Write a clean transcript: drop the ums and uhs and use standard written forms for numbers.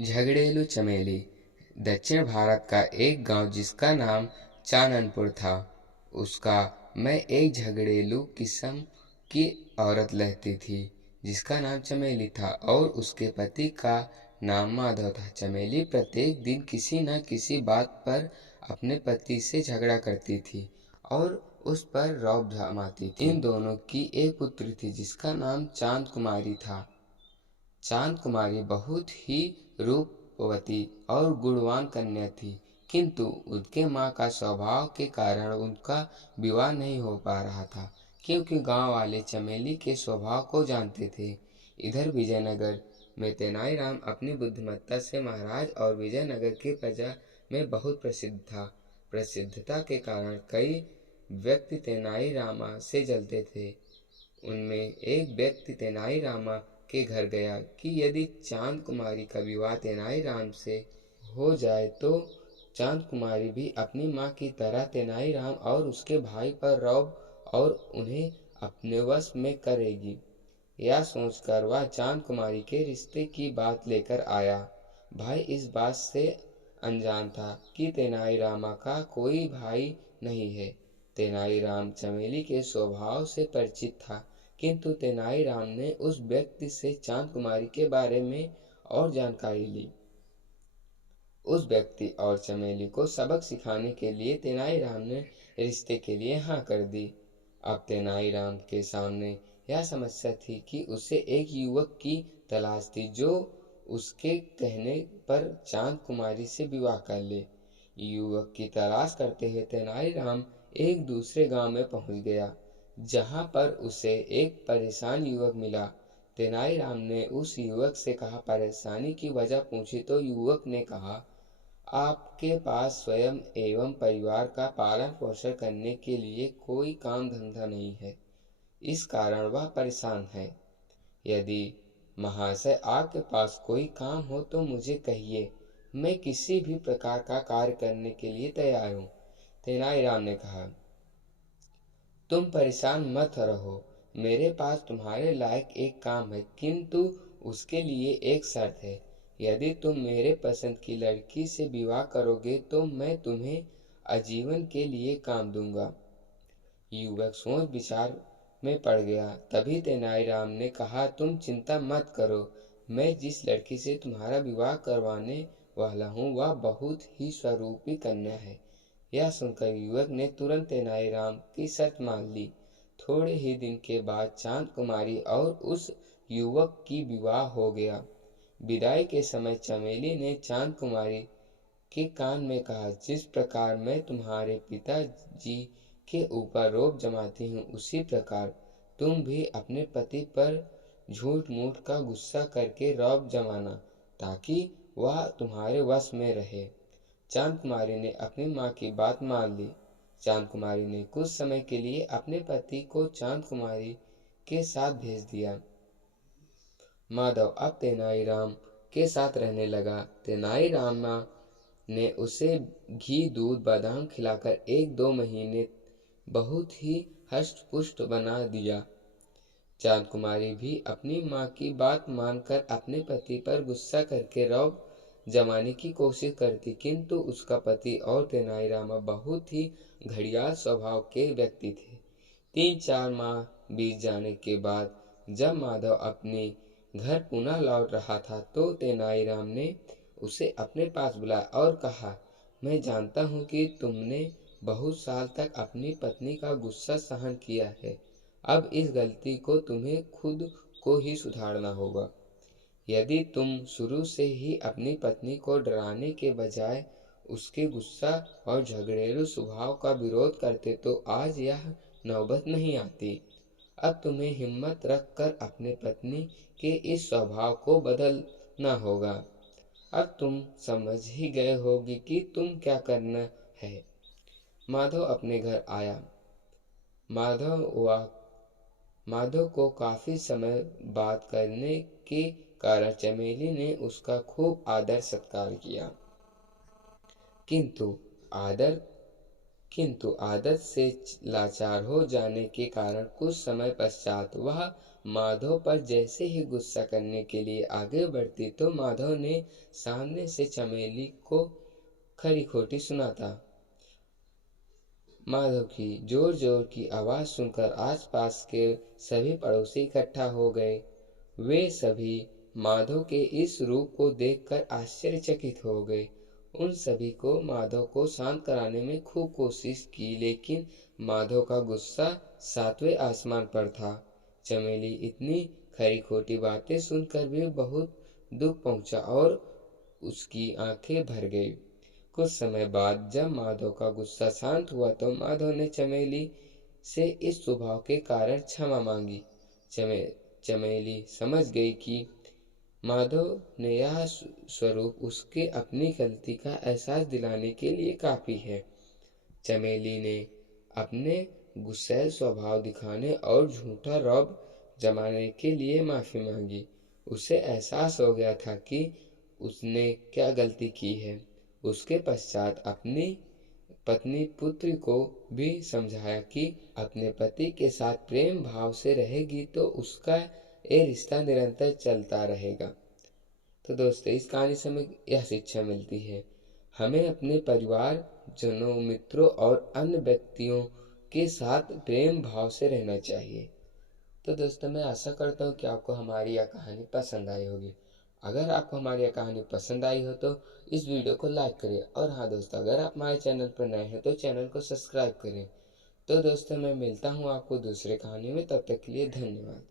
झगड़ेलू चमेली दक्षिण भारत का एक गांव जिसका नाम चाननपुर था। उसका में एक झगड़ेलू किस्म की औरत रहती थी जिसका नाम चमेली था और उसके पति का नाम माधव था। चमेली प्रत्येक दिन किसी न किसी बात पर अपने पति से झगड़ा करती थी और उस पर रौब जमाती थी। इन दोनों की एक पुत्री थी जिसका नाम चांद कुमारी था। चांद कुमारी बहुत ही रूपवती और गुणवान कन्या थी, किंतु उनके माँ का स्वभाव के कारण उनका विवाह नहीं हो पा रहा था, क्योंकि गांव वाले चमेली के स्वभाव को जानते थे। इधर विजयनगर में तेनालीराम अपनी बुद्धिमत्ता से महाराज और विजयनगर की प्रजा में बहुत प्रसिद्ध था। प्रसिद्धता के कारण कई व्यक्ति तेनालीरामा से जलते थे। उनमें एक व्यक्ति तेनालीरामा के घर गया कि यदि चांद कुमारी का विवाह तेनालीराम से हो जाए तो चांद कुमारी भी अपनी माँ की तरह तेनालीराम और उसके भाई पर रौब और उन्हें अपने वश में करेगी। यह सोचकर वह चांद कुमारी के रिश्ते की बात लेकर आया। भाई इस बात से अनजान था कि तेनालीरामा का कोई भाई नहीं है। तेनालीराम चमेली के स्वभाव से परिचित था, किंतु तेनालीराम ने उस व्यक्ति से चांद कुमारी के बारे में और जानकारी ली। उस व्यक्ति और चमेली को सबक सिखाने के लिए तेनालीराम ने रिश्ते के लिए हाँ कर दी। अब तेनालीराम के सामने यह समस्या थी कि उसे एक युवक की तलाश थी जो उसके कहने पर चांद कुमारी से विवाह कर ले। युवक की तलाश करते हुए तेनालीराम एक दूसरे गांव में पहुंच गया, जहां पर उसे एक परेशान युवक मिला। तेनालीराम ने उस युवक से कहा, परेशानी की वजह पूछी तो युवक ने कहा, आपके पास स्वयं एवं परिवार का पालन पोषण करने के लिए कोई काम धंधा नहीं है, इस कारण वह परेशान है। यदि महाशय आपके पास कोई काम हो तो मुझे कहिए, मैं किसी भी प्रकार का कार्य करने के लिए तैयार हूँ। तेनालीराम ने कहा, तुम परेशान मत रहो, मेरे पास तुम्हारे लायक एक काम है, किंतु उसके लिए एक शर्त है। यदि तुम मेरे पसंद की लड़की से विवाह करोगे तो मैं तुम्हें आजीवन के लिए काम दूंगा। युवक सोच विचार में पड़ गया। तभी तेनालीराम ने कहा, तुम चिंता मत करो, मैं जिस लड़की से तुम्हारा विवाह करवाने वाला हूँ वह बहुत ही स्वरूपी कन्या है। यह सुनकर युवक ने तुरंत तेनालीराम की शर्त मान ली। थोड़े ही दिन के बाद चांद कुमारी और उस युवक की विवाह हो गया। विदाई के समय चमेली ने चांद कुमारी के कान में कहा, जिस प्रकार मैं तुम्हारे पिताजी के ऊपर रौब जमाती हूँ, उसी प्रकार तुम भी अपने पति पर झूठ मूठ का गुस्सा करके रौब जमाना, ताकि वह तुम्हारे वश में रहे। चांद कुमारी ने अपनी माँ की बात मान ली। चांद कुमारी ने कुछ समय के लिए अपने पति को चांद कुमारी के साथ भेज दिया। माधव अब तेनालीराम के साथ रहने लगा। तेनालीराम ने उसे घी दूध बादाम खिलाकर 1-2 महीने बहुत ही हष्ट-पुष्ट बना दिया। चांद कुमारी भी अपनी माँ की बात मानकर अपने पति पर गुस्सा करके रौब जमाने की कोशिश करती, किंतु उसका पति और तेनालीराम बहुत ही घड़ियाल स्वभाव के व्यक्ति थे। 3-4 माह बीत जाने के बाद जब माधव अपने घर पुनः लौट रहा था तो तेनालीराम ने उसे अपने पास बुलाया और कहा, मैं जानता हूँ कि तुमने बहुत साल तक अपनी पत्नी का गुस्सा सहन किया है। अब इस गलती को तुम्हें खुद को ही सुधारना होगा। यदि तुम शुरू से ही अपनी पत्नी को डराने के बजाय उसके गुस्सा और झगड़ेलू स्वभाव का विरोध करते तो आज यह नौबत नहीं आती। अब तुम्हें हिम्मत रखकर अपने पत्नी के इस स्वभाव को बदलना होगा। अब तुम समझ ही गए होगे कि तुम क्या करना है। माधव अपने घर आया। माधव को काफी समय बात करने के कारण चमेली ने उसका खूब आदर सत्कार किया, किंतु आदत से लाचार हो जाने के कारण कुछ समय पश्चात वह माधव पर जैसे ही गुस्सा करने के लिए आगे बढ़ती तो माधव ने सामने से चमेली को खरी खोटी सुनाता। माधव की जोर जोर की आवाज सुनकर आसपास के सभी पड़ोसी इकट्ठा हो गए। वे सभी माधव के इस रूप को देखकर आश्चर्यचकित हो गए। उन सभी को माधव को शांत कराने में खूब कोशिश की, लेकिन माधव का गुस्सा सातवें आसमान पर था। चमेली इतनी खरी खोटी बातें सुनकर भी बहुत दुख पहुंचा और उसकी आंखें भर गई। कुछ समय बाद जब माधव का गुस्सा शांत हुआ तो माधव ने चमेली से इस स्वभाव के कारण क्षमा मांगी। चमेली समझ गई कि माधव ने यह स्वरूप उसके अपनी गलती का एहसास दिलाने के लिए काफी है। चमेली ने अपने गुस्सैल स्वभाव दिखाने और झूठा रौब जमाने के लिए माफी मांगी। उसे एहसास हो गया था कि उसने क्या गलती की है। उसके पश्चात अपनी पत्नी पुत्र को भी समझाया कि अपने पति के साथ प्रेम भाव से रहेगी तो उसका ये रिश्ता निरंतर चलता रहेगा। तो दोस्तों, इस कहानी से हमें यह शिक्षा मिलती है, हमें अपने परिवार जनों, मित्रों और अन्य व्यक्तियों के साथ प्रेम भाव से रहना चाहिए। तो दोस्तों, मैं आशा करता हूँ कि आपको हमारी यह कहानी पसंद आई होगी। अगर आपको हमारी यह कहानी पसंद आई हो तो इस वीडियो को लाइक करें, और हाँ दोस्तों, अगर आप हमारे चैनल पर नए हैं तो चैनल को सब्सक्राइब करें। तो दोस्तों, मैं मिलता हूँ आपको दूसरे कहानी में, तब तक के लिए धन्यवाद।